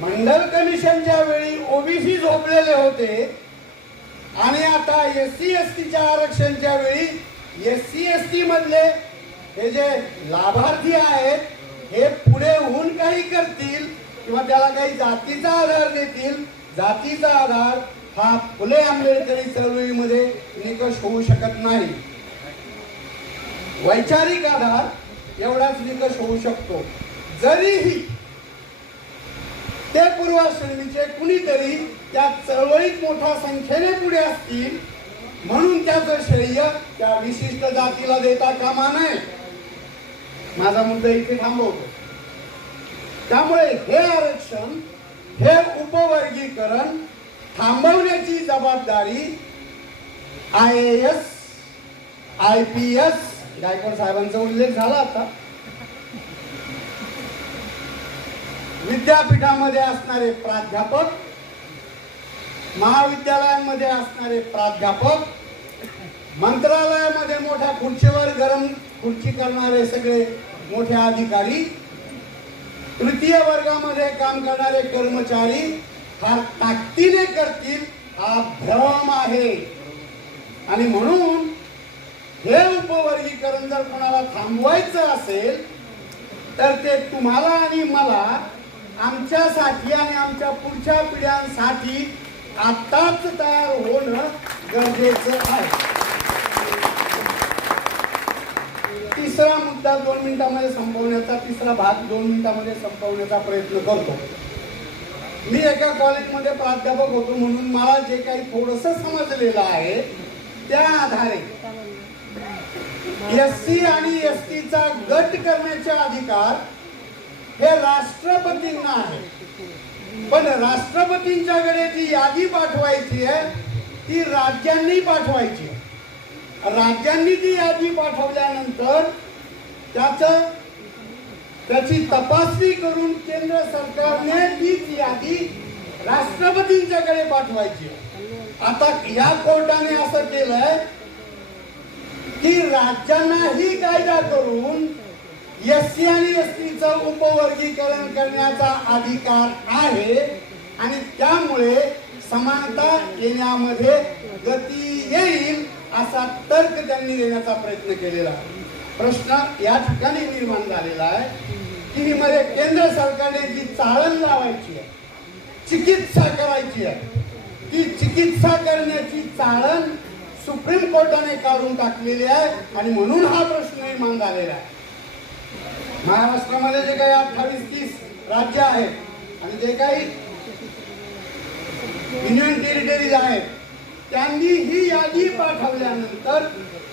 मंडल कमिशनच्या वेळी ओबीसी झोपलेले होते. आणि आता एस सी एस टीच्या आरक्षणच्या वेळी एस सी एस टी मधले हे जे लाभार्थी आहेत हे पुढे होऊन काही करतील किंवा त्याला काही जातीचा आधार देतील जातीचा आधार हा फुले आंबेडकरी चळवळीमध्ये निकष होऊ शकत नाही. वैचारिक आधार एवढाच निकष होऊ शकतो. जरीही ते पूर्वाश्रमीचे कुणीतरी त्या चळवळीत मोठ्या संख्येने पुढे असतील म्हणून त्याचं श्रेय त्या विशिष्ट जातीला देता कामा नये. माझा मुद्दा इथे थांबवतो. त्यामुळे हे आरक्षण हे उपवर्गीकरण थांबवण्याची जबाबदारी I A S I P S Gaikwad साहेबांचा उल्लेख झाला आता. विद्यापीठामध्ये असणारे प्राध्यापक महाविद्यालयांमध्ये असणारे प्राध्यापक मंत्रालयामध्ये मोठ्या खुर्चीवर गरम खुर्ची करणारे सगळे मोठे अधिकारी तृतीय वर्गामध्ये काम करणारे कर्मचारी फार ताकदीने करतील हा भ्रम आहे. आणि म्हणून हे उपवर्गीकरण जर कोणाला थांबवायचं असेल तर ते तुम्हाला आणि मला आमच्यासाठी आणि आमच्या पुढच्या पिढ्यांसाठी आताच तयार होणं गरजेचं आहे. तिसरा मुद्दा दोन मिनिटांमध्ये संपवण्याचा तिसरा भाग दोन मिनिटांमध्ये संपवण्याचा प्रयत्न करतो. मी एका कॉलेजमध्ये प्राध्यापक होतो म्हणून मला जे काही थोडस समजलेलं आहे त्या आधारे एस सी आणि एस टीचा गट करण्याचे अधिकार हे राष्ट्रपतींना आहे पण राष्ट्रपतींच्याकडे जी यादी पाठवायची आहे ती राज्यांनी पाठवायची आहे राज्यांनी ती यादी पाठवल्यानंतर त्याचं त्याची तपासणी करून केंद्र सरकारने तीच यादी राष्ट्रपतींच्याकडे पाठवायची आहे. आता या कोर्टाने असं केलंय की राज्यांनाही कायदा करून एस सी आणि एस टीचं उपवर्गीकरण करण्याचा अधिकार आहे आणि त्यामुळे समानता येण्यामध्ये गती येईल असा तर्क त्यांनी देण्याचा प्रयत्न केलेला प्रश्न या ठिकाणी निर्माण झालेला आहे की ही मध्ये केंद्र सरकारने जी चाळण लावायची आहे चिकित्सा करायची आहे ती चिकित्सा करण्याची चाळण सुप्रीम कोर्टाने काढून टाकलेली आहे आणि म्हणून हा प्रश्न निर्माण झालेला आहे. महाराष्ट्रामध्ये जे काही अठ्ठावीस तीस राज्य आहेत आणि जे काही युनियन टेरिटरीज आहेत त्यांनी ही यादी पाठवल्यानंतर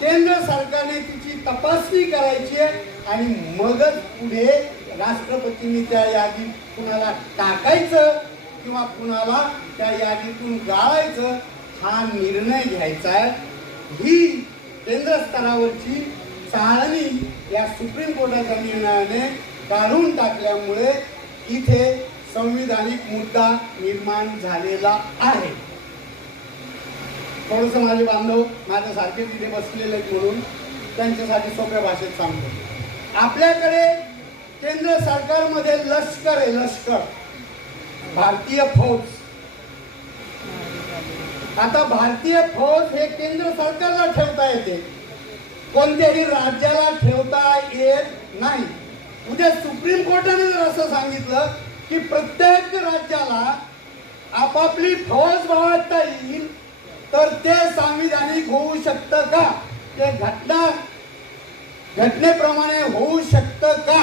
केंद्र सरकारने तिची तपासणी करायची आणि मगच पुढे राष्ट्रपतींनी त्या यादीत कुणाला टाकायचं किंवा कुणाला त्या यादीतून गाळायचं हा निर्णय घ्यायचा आहे. ही केंद्र स्तरावरची चाळणी या सुप्रीम कोर्टाच्या निर्णयाने काढून टाकल्यामुळे इथे संविधानिक मुद्दा निर्माण झालेला आहे. थोडस माझे बांधव माझ्यासारखे तिथे बसलेले आहेत म्हणून त्यांच्यासाठी सोप्या भाषेत सांगतो. आपल्याकडे केंद्र सरकारमध्ये लष्कर आहे लष्कर. भारतीय फौज. आता भारतीय फौज हे केंद्र सरकारला ठेवता येते. कोणत्याही राज्याला ठेवता येत नाही. उद्या सुप्रीम कोर्टाने जर असं सांगितलं की प्रत्येक राज्याला आपापली फौज बाळगता येईल तर ते सांविधानिक होऊ शकतं का? ते घटना घटनेप्रमाणे होऊ शकतं का?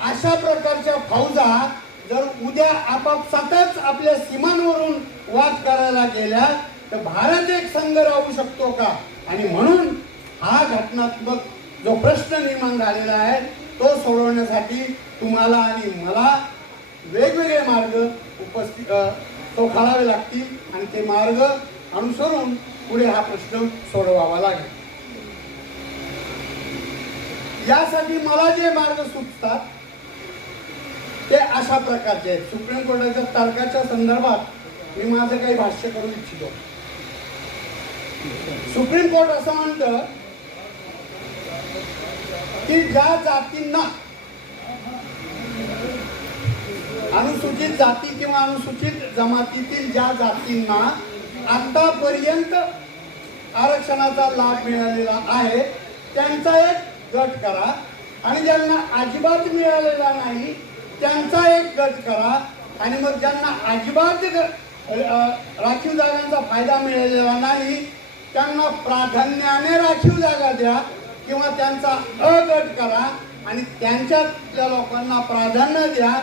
अशा प्रकारच्या फौजा जर उद्या आपापसातच आपल्या सीमांवरून वाद करायला गेल्या तर भारत एक संघ राहू शकतो का? आणि म्हणून हा घटनात्मक जो प्रश्न निर्माण झालेला आहे तो सोडवण्यासाठी तुम्हाला आणि मला वेगवेगळे मार्ग उपस्थित तो काढावे लागतील आणि ते मार्ग अनुसरून पुढे हा प्रश्न सोडवावा लागेल. यासाठी मला जे मार्ग सुचतात ते अशा प्रकारचे आहेत. सुप्रीम कोर्टाच्या तर्काच्या संदर्भात मी माझं काही भाष्य करू इच्छितो. सुप्रीम कोर्ट असं म्हणतं की ज्या जातींना अनुसूचित जाती किंवा अनुसूचित जमातीतील ज्या जातींना आतापर्यंत आरक्षणाचा लाभ मिळालेला आहे त्यांचा एक गट करा. आणि ज्यांना अजिबात मिळालेला नाही त्यांचा एक गट करा. आणि मग ज्यांना अजिबात राखीव जागांचा फायदा मिळालेला नाही त्यांना प्राधान्याने राखीव जागा द्या. किंवा त्यांचा अ गट करा आणि त्यांच्यातल्या लोकांना प्राधान्य द्या.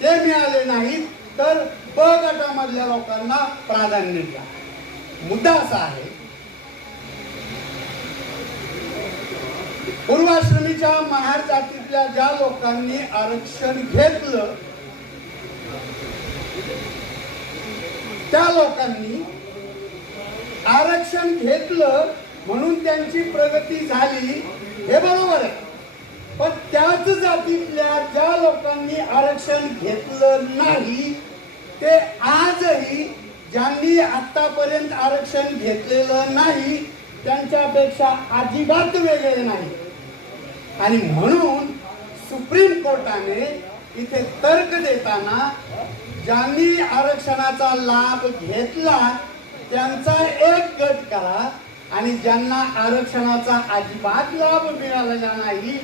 ते मिळाले नाही तर ब गटामधल्या लोकांना प्राधान्य द्या. मुद्दा असा आहे पूर्वाश्रमीच्या महार जातीतल्या ज्या लोकांनी आरक्षण घेतलं त्या लोकांनी आरक्षण घेतलं म्हणून त्यांची प्रगती झाली हे बरोबर आहे. पण त्याच जातीतल्या ज्या लोकांनी आरक्षण घेतलं नाही ते आजही ज्यांनी आतापर्यंत आरक्षण घेतलेलं नाही त्यांच्यापेक्षा अजिबात वेगळे नाही. आणि म्हणून सुप्रीम कोर्टाने इथे तर्क देताना ज्यांनी आरक्षणाचा लाभ घेतला त्यांचा एक गट करा आणि ज्यांना आरक्षणाचा अजिबात लाभ मिळालेला नाही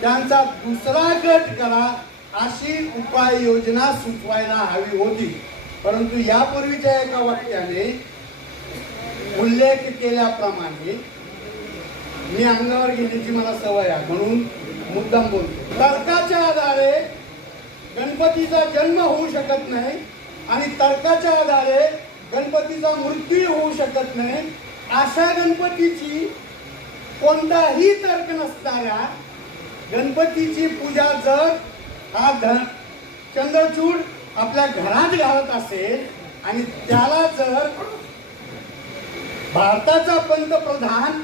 त्यांचा दुसरा गट करा अशी उपाययोजना सुचवायला हवी होती. परंतु यापूर्वीच्या एका वाक्याने उल्लेख केल्याप्रमाणे मी अंगावर घेण्याची मला सवय आहे म्हणून मुद्दाम बोलतो. तर्काच्या आधारे गणपतीचा जन्म होऊ शकत नाही आणि तर्काच्या आधारे गणपतीचा मृत्यू होऊ शकत नाही अशा गणपतीची कोणताही तर्क नसणाऱ्या गणपतीची पूजा जर हा धन चंद्रचूड आपल्या घरात घालत असेल आणि त्याला जर भारताचा पंतप्रधान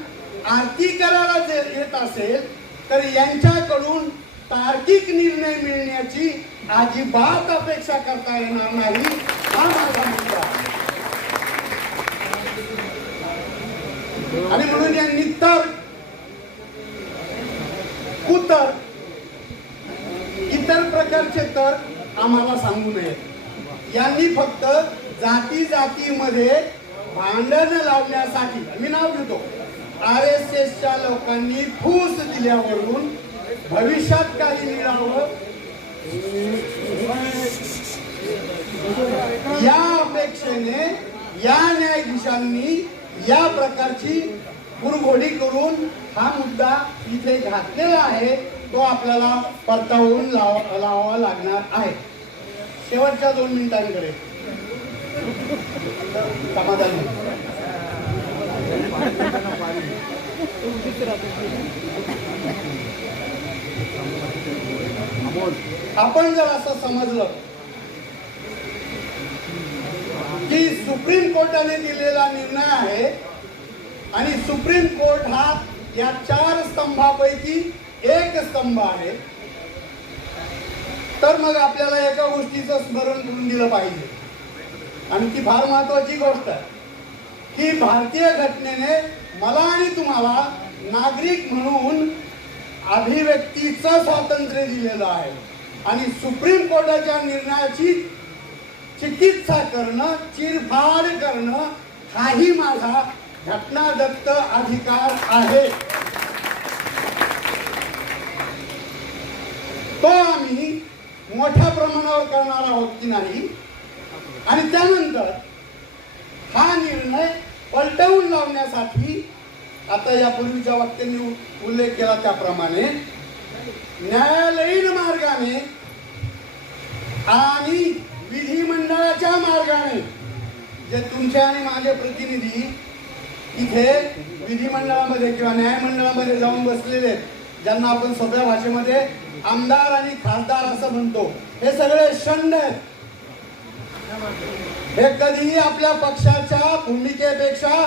आरती करायला जर येत असेल तर यांच्याकडून तार्किक निर्णय मिळण्याची अजिबात अपेक्षा करता येणार नाही हा माझा मुद्दा आहे. आणि म्हणून यांनी तर कुतर इतर प्रकारचे तर आम्हाला सांगू नये यांनी फक्त जाती जातीमध्ये भांडण लावण्यासाठी मी नाव घेतो आर एस एसच्या लोकांनी फूस दिल्यावरून भविष्यात काही मिळावं या अपेक्षेने या न्यायाधीशांनी या प्रकारची पुरघोडी करून हा मुद्दा इथे घातलेला आहे तो आपल्याला परतावून लाव लावावा लागणार आहे. शेवटच्या दोन मिनिटांकडे. आपण जर असं समजलं की सुप्रीम कोर्टाने दिलेला निर्णय आहे आणि सुप्रीम कोर्ट हा या चार स्तंभापैकी एक स्तंभ आहे तर मग आपल्याला एका गोष्टीचं स्मरण करून दिलं पाहिजे. आणि ती फार महत्वाची गोष्ट आहे. की भारतीय घटनेने मला आणि तुम्हाला नागरिक म्हणून अभिव्यक्तीचं स्वातंत्र्य दिलेलं आहे. आणि सुप्रीम कोर्टाच्या निर्णयाची चिकित्सा करणं चिरफाड करणं हाही माझा घटनादत्त अधिकार आहे. तो आम्ही मोठ्या प्रमाणावर करणार आहोत की नाही आणि त्यानंतर हा निर्णय पलटवून लावण्यासाठी आता यापूर्वीच्या वाक्यांनी उल्लेख केला त्याप्रमाणे न्यायालयीन मार्गाने आणि विधिमंडळाच्या मार्गाने जे तुमचे आणि माझे प्रतिनिधी इथे विधिमंडळामध्ये किंवा न्यायमंडळामध्ये जाऊन बसलेले आहेत ज्यांना आपण सोप्या भाषेमध्ये आमदार आणि खासदार असं म्हणतो हे सगळे षंड आहेत. हे कधीही आपल्या पक्षाच्या भूमिकेपेक्षा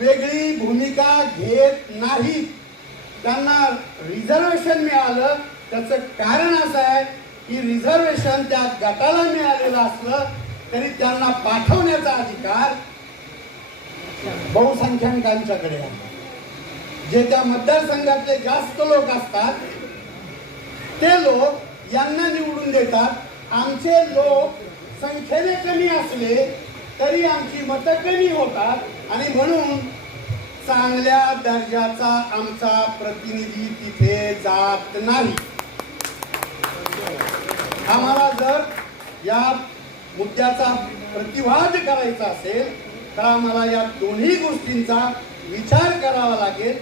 वेगळी भूमिका घेत नाही. त्यांना रिझर्वेशन मिळालं. त्याचं कारण असं आहे की रिझर्वेशन त्या गटाला मिळालेलं असलं तरी त्यांना पाठवण्याचा अधिकार बहुसंख्याकांच्याकडे आहे. जे त्या मतदारसंघातले जास्त लोक असतात ते लोक यांना निवडून देतात. आमचे लोक संख्येने कमी असले तरी आमची मतं कमी होतात. आणि म्हणून चांगल्या दर्जाचा आमचा प्रतिनिधी तिथे जात नाही. आम्हाला जर या मुद्द्याचा प्रतिवाद करायचा असेल तर आम्हाला या दोन्ही गोष्टींचा विचार करावा लागेल.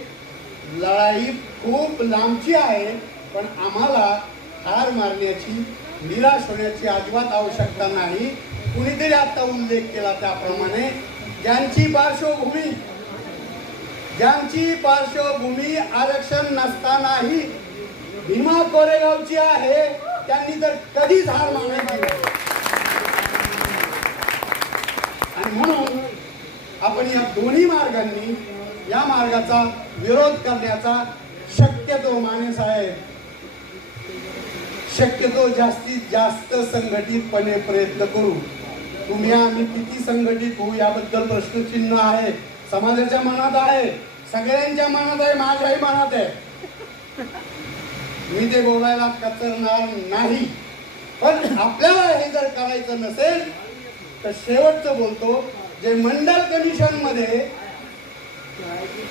लढाई खूप लांबची आहे पण आम्हाला हार मारण्याची निराश होण्याची अजिबात आवश्यकता नाही कुणीतरी आता उल्लेख केला त्याप्रमाणे ज्यांची पार्श्वभूमी ज्यांची पार्श्वभूमी आरक्षण नसतानाही भीमा कोरेगावची आहे त्यांनी तर कधीच हार मानायची नाही. आणि म्हणून आपण या दोन्ही मार्गांनी या मार्गाचा विरोध करण्याचा शक्यतो माने साहेब शक्यतो जास्तीत जास्त संघटितपणे प्रयत्न करू. तुम्ही आम्ही किती संघटित होऊ याबद्दल प्रश्नचिन्ह आहे. समाजाच्या मनात आहे. सगळ्यांच्या मनात आहे. माझ्याही मनात आहे. मी ते बोलायला कचरणार नाही. पण आपल्याला हे जर करायचं नसेल तर शेवटचं बोलतो जे मंडल कमिशनमध्ये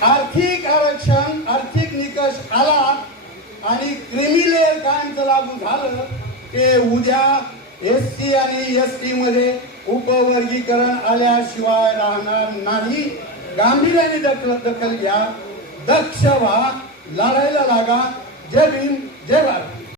आर्थिक आरक्षण आर्थिक निकष आला आणि क्रिमी लेअर कायमचं लागू झालं ते उद्या एस सी आणि एस टी मध्ये उपवर्गीकरण आल्याशिवाय राहणार नाही. गांभीर्याने दखल दखल घ्या. दक्ष व्हा. लढायला लागा. जय भीम जय भारत.